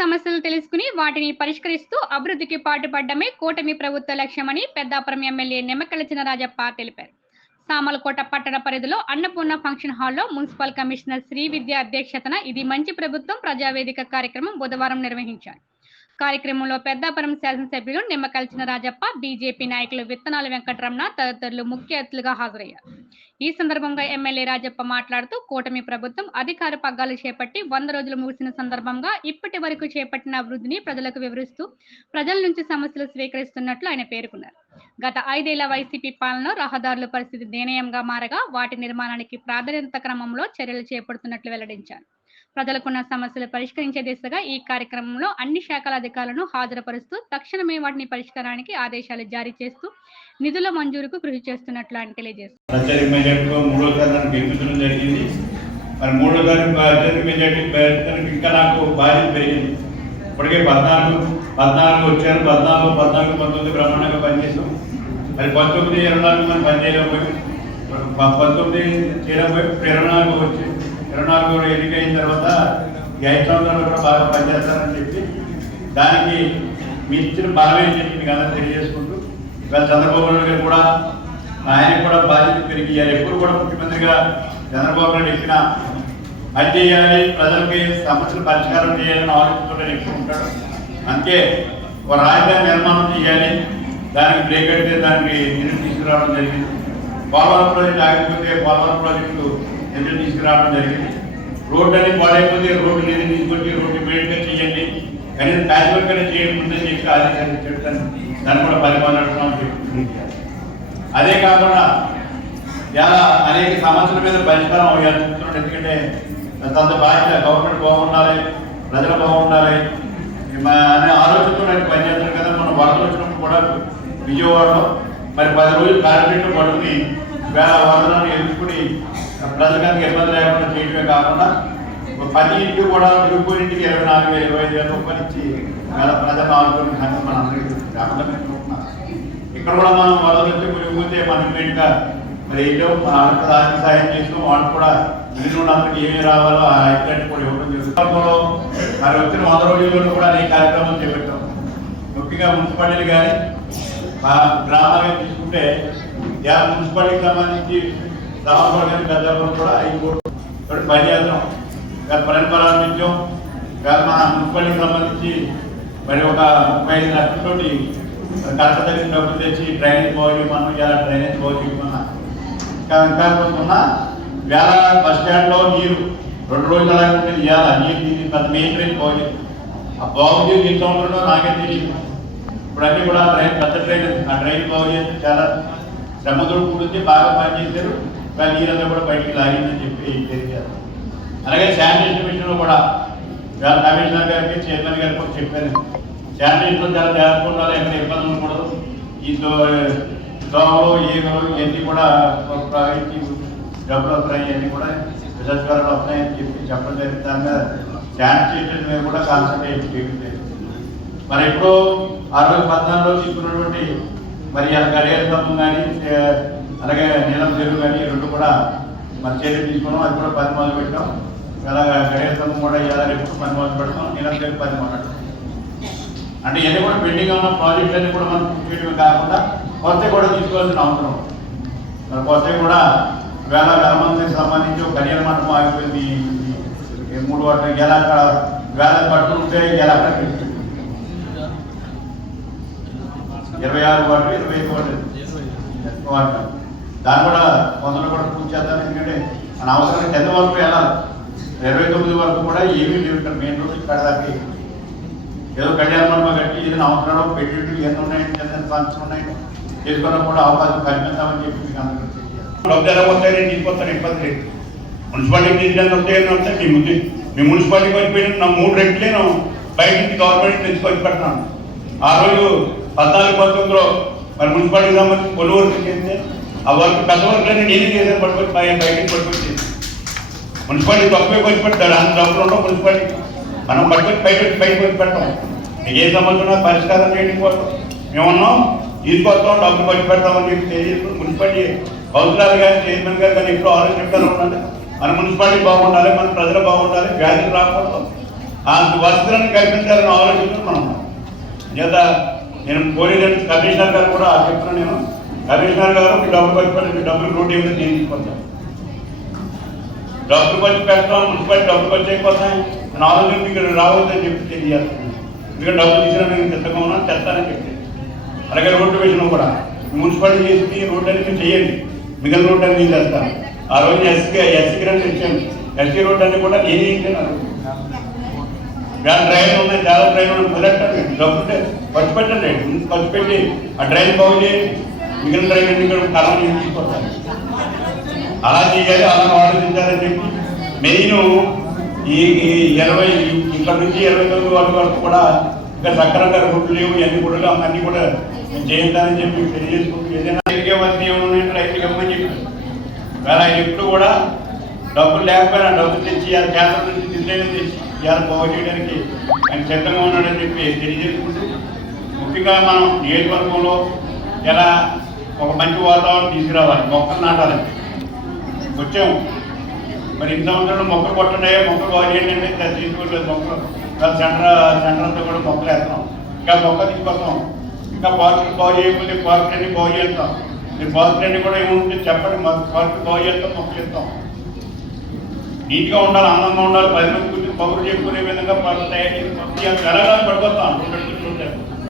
సమస్యలు తెలుసుకుని వాటిని పరిష్కరిస్తూ అభివృద్ధికి పాటుపడ్డమే కూటమి ప్రభుత్వ లక్ష్యమని పెద్దాపురం ఎమ్మెల్యే నిమ్మకల చినరాజప్ప తెలిపారు. సామలకోట పట్టణ పరిధిలో అన్నపూర్ణ ఫంక్షన్ హాల్లో మున్సిపల్ కమిషనర్ శ్రీవిద్య అధ్యక్షతన ఇది మంచి ప్రభుత్వం ప్రజావేదిక కార్యక్రమం బుధవారం నిర్వహించారు. కార్యక్రమంలో పెద్దాపురం శాసనసభ్యులు నిమ్మకల చినరాజప్ప, బీజేపీ నాయకులు విత్తనాల వెంకటరమణ తదితరులు ముఖ్య అతిథులుగా హాజరయ్యారు. ఈ సందర్భంగా ఎమ్మెల్యే రాజప్ప మాట్లాడుతూ కూటమి ప్రభుత్వం అధికార పగ్గాలు చేపట్టి 100 రోజులు ముగిసిన సందర్భంగా ఇప్పటి వరకు చేపట్టిన అభివృద్ధిని ప్రజలకు వివరిస్తూ ప్రజల నుంచి సమస్యలు స్వీకరిస్తున్నట్లు ఆయన పేర్కొన్నారు. గత 5 ఏళ్ల వైసీపీ పాలనలో రహదారుల పరిస్థితి దయనీయంగా మారగా వాటి నిర్మాణానికి ప్రాధాన్యత క్రమంలో చర్యలు చేపడుతున్నట్లు వెల్లడించారు. ప్రజలకున్న సమస్యలు పరిష్కరించే దిశగా ఈ కార్యక్రమంలో అన్ని శాఖల అధికారులను హాజరుపరుస్తూ తక్షణమే వాటిని పరిష్కారానికి ఆదేశాలు జారీ చేస్తూ నిధుల మంజూరుకు కృషి చేస్తున్నట్లు ఆయన తెలియజేశారు. ఇప్పటికే 14 వచ్చారు. 14, 19 బ్రహ్మాండంగా పనిచేసాం. మరి 19, 24 మనం పనిచేయలేకపోయి 19 చేయలేకపోయి 24 వచ్చి 24 ఎన్నికైన తర్వాత ఈ 5 సంవత్సరాలు కూడా బాగా పనిచేస్తారని చెప్పి దానికి మీ ఇచ్చిన బలమే చెప్పి మీకు అందరూ తెలియజేసుకుంటూ ఇవాళ చంద్రబాబు నాయుడు గారు కూడా ఆయనకు కూడా బాధ్యత పెరిగియాలి. ఎప్పుడు కూడా ముఖ్యమంత్రిగా చంద్రబాబు నాయుడు ఎక్కిన అది చేయాలి, ప్రజలకి సమస్యలు పరిష్కారం చేయాలని ఆలోచించుకుంటే ఎక్కువ ఉంటాడు. అందుకే ఒక రాజధాని నిర్మాణం చేయాలి, దానికి బ్రేక్ అయితే దానికి నిధులు తీసుకురావడం జరిగింది. పోలవరం ప్రాజెక్టు ఆగిపోతే పోలవరం ప్రాజెక్టు నిధులు తీసుకురావడం జరిగింది. రోడ్డు అనేది పాడైపోతే రోడ్డు నిధులు తీసుకొచ్చి రోడ్డు బ్రేక్గా చేయండి, కనీసం ప్యాచ్ వర్క్ అనేది చేయకుందని చెప్పి ఆదేశాలు చెప్తాను. దాన్ని కూడా పరిపాలన చెప్పి అదే కాకుండా ఇలా అనేక సమస్యల మీద పరిష్కారం అవ్వాలి. ఎందుకంటే అంత బాధ్యత గవర్నమెంట్ బాగుండాలి, ప్రజలు బాగుండాలి అనే ఆలోచనతో నేను పనిచేస్తాను కదా. మనం వరదలు వచ్చినప్పుడు కూడా విజయవాడలో మరి 10 రోజులు కార్పొరేట్ పడుకుని వేళ వరదలను ఎదుర్కొని ప్రజలకు ఇబ్బంది లేకుండా చేయడమే కాకుండా 10 ఇంటికి కూడా తిరుగుపోయింటికి 24,000, 25,000 రూపాయలు ఇచ్చి వేళ ప్రజలను ఆదుకునే సంగతి మన అందరికీ ఇక్కడ కూడా మనం వరదలు వచ్చి మునిగిపోతే మన ఇమీడియట్గా మరి ఏదో మన ఆర్థిక సాయం చేస్తాం. వాళ్ళు కూడా మిగిలినందరికి ఏమి రావాలో ఆ ఐక్యాన్ని కూడా ఇవ్వడం జరుగుతుందో మరి వచ్చిన 100 రోజుల్లో కూడా అనేక కార్యక్రమాలు చేపట్టాం. ముఖ్యంగా మున్సిపాలిటీలు కానీ గ్రామాలు తీసుకుంటే మున్సిపాలిటీకి సంబంధించి రామపురం కానీ పెద్దపురం కూడా 5 కోట్లు పనిచేస్తాం. పని ప్రారంభించాం. మన మున్సిపాలిటీకి సంబంధించి మరి ఒక 35 లక్షలతోటి కరెక్ట్ దగ్గర డబ్బులు తెచ్చి డ్రైనేజ్ బాగు మనం ఇలా డ్రైనేజ్ బాగు చేయమన్నా ఇంకా కొంటున్నా వేళ బస్ స్టాండ్లో నీరు 2 రోజులు అలాగే ఉంటుంది. ఇవాళ నీరు పెద్ద మెయిన్ డ్రైన్ బాగు ఆ బాగు చేసి ఇంత ఉంటుందో నాకే తెలియదు. ఇప్పుడు అన్నీ కూడా పెద్ద డ్రైన్ ఆ డ్రైన్ బాగు చేసి చాలా శ్రమతో కూడింది, బాగా పనిచేశారు. కానీ నీరంతా కూడా బయటికి లాగిందని చెప్పి తెలియజేస్తారు. అలాగే శానిటేషన్ విషయంలో కూడా వేళ కమిషనర్ గారికి చైర్మన్ గారికి కూడా చెప్పాను. శానిటేషన్ చాలా జాగ్రత్తగా ఉండాలి, ఎక్కడ ఇబ్బంది ఉండకూడదు. ఈ దోమలు ఈగలు ఇవన్నీ కూడా ప్రవహించి డబ్బులు వస్తున్నాయి, ఇవన్నీ కూడా విషస్వరాలు వస్తున్నాయని చెప్పి చెప్పడం జరిగింది. దానిగా శానిటేషన్ మీద కూడా కాన్సన్ట్రేట్ చేయడం జరిగింది. మరి ఇప్పుడు 14 తీసుకున్నటువంటి మరి గడియాల స్తంభం కానీ అలాగే నీలం చెరువు కానీ 2 కూడా మరి చర్యలు తీసుకున్నాం. అది కూడా 10 మొదలు పెట్టాం. అలాగే గడియాల స్తంభం కూడా ఇలా రేపు 10 మొదలు పెడతాం. నీలం చెరువు 10 మొదలు అంటే ఇవన్నీ కూడా పెండింగ్ ఉన్న ప్రాజెక్ట్ అన్ని కూడా మనం పూర్తి చేయడమే కాకుండా కొత్త కూడా తీసుకోవాల్సిన అవసరం. మరి కొత్త కూడా వేల మందికి సంబంధించి ఒక కళ్యాణ మండపం ఆగిపోయింది. 3 వాటికి ఎలా అక్కడ వేల పట్టు ఉంటే ఎలా అక్కడ 26 వాటి 25 వాటి దాన్ని కూడా కొందరు కూడా పూర్తి చేద్దాం. ఎందుకంటే మన అవసరానికి 10 వరకు వెళ్ళాలి. 29 వరకు కూడా ఏమీ లేవు. మెయిన్ రోడ్ ఇక్కడ దాకా ఏదో కళ్యాణ మండపం కట్టి ఏదైనా అవసరాలు పెట్టి ఎన్ని ఉన్నాయండి, ఎంత ఫంక్షన్ ఉన్నాయండి చేసుకోవడం కూడా అవకాశం కల్పిస్తామని చెప్పి మీకు అందరూ డబ్బు ఎలా వస్తాయని తీసుకొస్తాను. ఇబ్బంది లేదు. మున్సిపాలిటీకి తీసుకెళ్ళి వస్తాయని వస్తే మీ మున్సిపాలిటీకి వచ్చిపోయిన నా 3 రెట్లు నేను బయట నుంచి గవర్నమెంట్ తెచ్చుకొని పెడతాను. ఆ రోజు 14, 19లో మరి మున్సిపాలిటీకి సంబంధించి కొలు వర్క్ చేస్తే ఆ వర్క్ పెద్ద వర్క్ అని నేనే చేశాను. పట్టుకొచ్చి బయటకి పట్టుకొచ్చి మున్సిపాలిటీ తక్కువే వచ్చి పెడతాడు. అంత డబ్బులు ఉండవు మున్సిపాలిటీ. మనం పట్టుకొచ్చి బయటకు వచ్చి పెట్టాం. మీకు ఏ సమస్య ఉన్నా పరిష్కారం చేయడం కోసం మేమున్నాం. తీసుకొస్తాం, డబ్బులు వచ్చి పెడతామని చెప్పి తెలియజేస్తాం. మున్సిపాలిటీ కౌన్సిలర్ కానీ చైర్మన్ గారు కానీ ఎప్పుడు ఆలోచన చెప్తాను ఉండాలి. మన మున్సిపాలిటీ బాగుండాలి, మన ప్రజలు బాగుండాలి, వ్యాధులు రాకూడదు. ఆ వసతులను కల్పించాలని ఆలోచనతో మనం చేత నేను పోలీసు కమిషనర్ గారు కూడా చెప్తున్నాను. నేను కమిషనర్ గారు మీ డబ్బులు ఖర్చు పెట్టి మీ డబ్బులు రోడ్డు ఏమిటో నేను తీసుకొస్తాను. డబ్బులు ఖర్చు పెడతాం, మున్సిపాలిటీ డబ్బులు ఖర్చు అయిపోతాయి అని ఆలోచన మీకు రావద్దని చెప్పి తెలియజేస్తున్నాను. ఎందుకంటే డబ్బులు తీసినా నేను సిద్ధంగా ఉన్నా చేస్తానని చెప్పి. అలాగే రోడ్డు విషయంలో కూడా మున్సిపాలిటీ చేసి రోడ్డు అనేది చేయండి, మిగిలిన రోడ్డు అనేది నేను చేస్తాను. ఆ రోజు ఎస్సీకి రండి ఇచ్చాను. ఎస్సీ రోడ్డు అన్ని కూడా నేను ఇచ్చాను. డ్రైన్లు ఉన్నాయి, చాలా డ్రైన్లు ఉన్నాయి. మొదలెట్టండి, డబ్బులు ఖర్చు పెట్టండి, ఖర్చు పెట్టి ఆ డ్రైన్ బాగు చేయండి. మిగిలిన డ్రైన్ అన్ని కూడా కాలం తీసుకొస్తాను. అలా చేయాలి, అలా ఆలోచించాలని చెప్పి మెయిన్ ఈ 20 ఇక్కడ నుంచి 29 వరకు కూడా ఇంకా సక్రమంగా రోడ్లు లేవు, ఇవన్నీ కూడా అన్నీ కూడా చేయించాలని చెప్పి తెలియజేసుకుంటూ ఏదైనా తిరిగే వస్తే ఏమన్నా రైతులు ఇవ్వమని చెప్పి వేళ ఎప్పుడు కూడా డబ్బులు లేకపోయినా డబ్బులు తెచ్చి కేంద్రం నుంచి నిర్ణయం తెచ్చి ఇవాళ బాగు చేయడానికి ఆయన సిద్ధంగా ఉన్నాడని చెప్పి తెలియజేసుకుంటూ ముఖ్యంగా మనం నియోజకవర్గంలో ఎలా ఒక మంచి వాతావరణం తీసుకురావాలి, మొక్కలు నాటాలని వచ్చాము. మరి ఇంత సంవత్సరంలో మొక్కలు కొట్టండి, మొక్కలు బాగు చేయండి అంటే తీసుకోలేదు. మొక్కలు సెంటర్ అంతా కూడా మొక్కలు వేస్తాం, ఇంకా మొక్క తీసుకొస్తాం. ఇంకా పార్కులు బాగు చేయకపోతే పార్కులన్నీ బాగు చేస్తాం. మీరు పార్కులన్నీ కూడా ఏముంటే చెప్పండి, పార్కులు బాగు చేస్తాం, మొక్కలు ఇస్తాం. నీట్గా ఉండాలి, ఆనందంగా ఉండాలి, 10 మంది గురించి పగులు చెప్పుకునే విధంగా పార్కులు తయారు చేసి ఎలాగా పడిపోతాం.